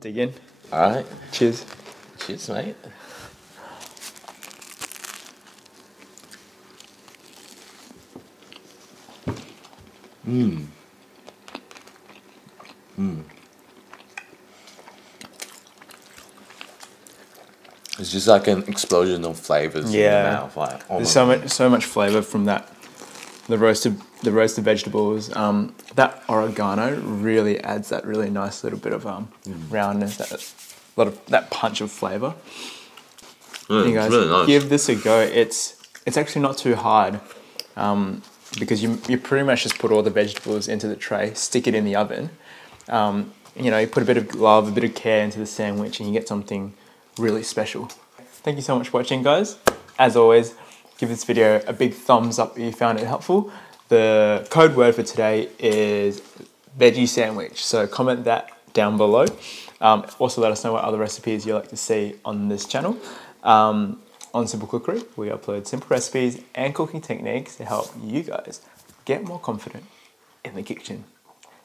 Dig in. Alright. Cheers. Cheers, mate. It's just like an explosion of flavors in the mouth. Like, oh, there's so much flavor from that. The roasted vegetables. That oregano really adds that really nice little bit of roundness. That punch of flavor. You guys, really nice. Give this a go. It's actually not too hard because you pretty much just put all the vegetables into the tray, stick it in the oven. You know, you put a bit of love, a bit of care into the sandwich, and you get something really special. Thank you so much for watching, guys. As always, give this video a big thumbs up if you found it helpful. The code word for today is veggie sandwich. So comment that down below. Also let us know what other recipes you'd like to see on this channel. On Simple Cookery, we upload simple recipes and cooking techniques to help you guys get more confident in the kitchen.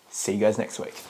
See you guys next week.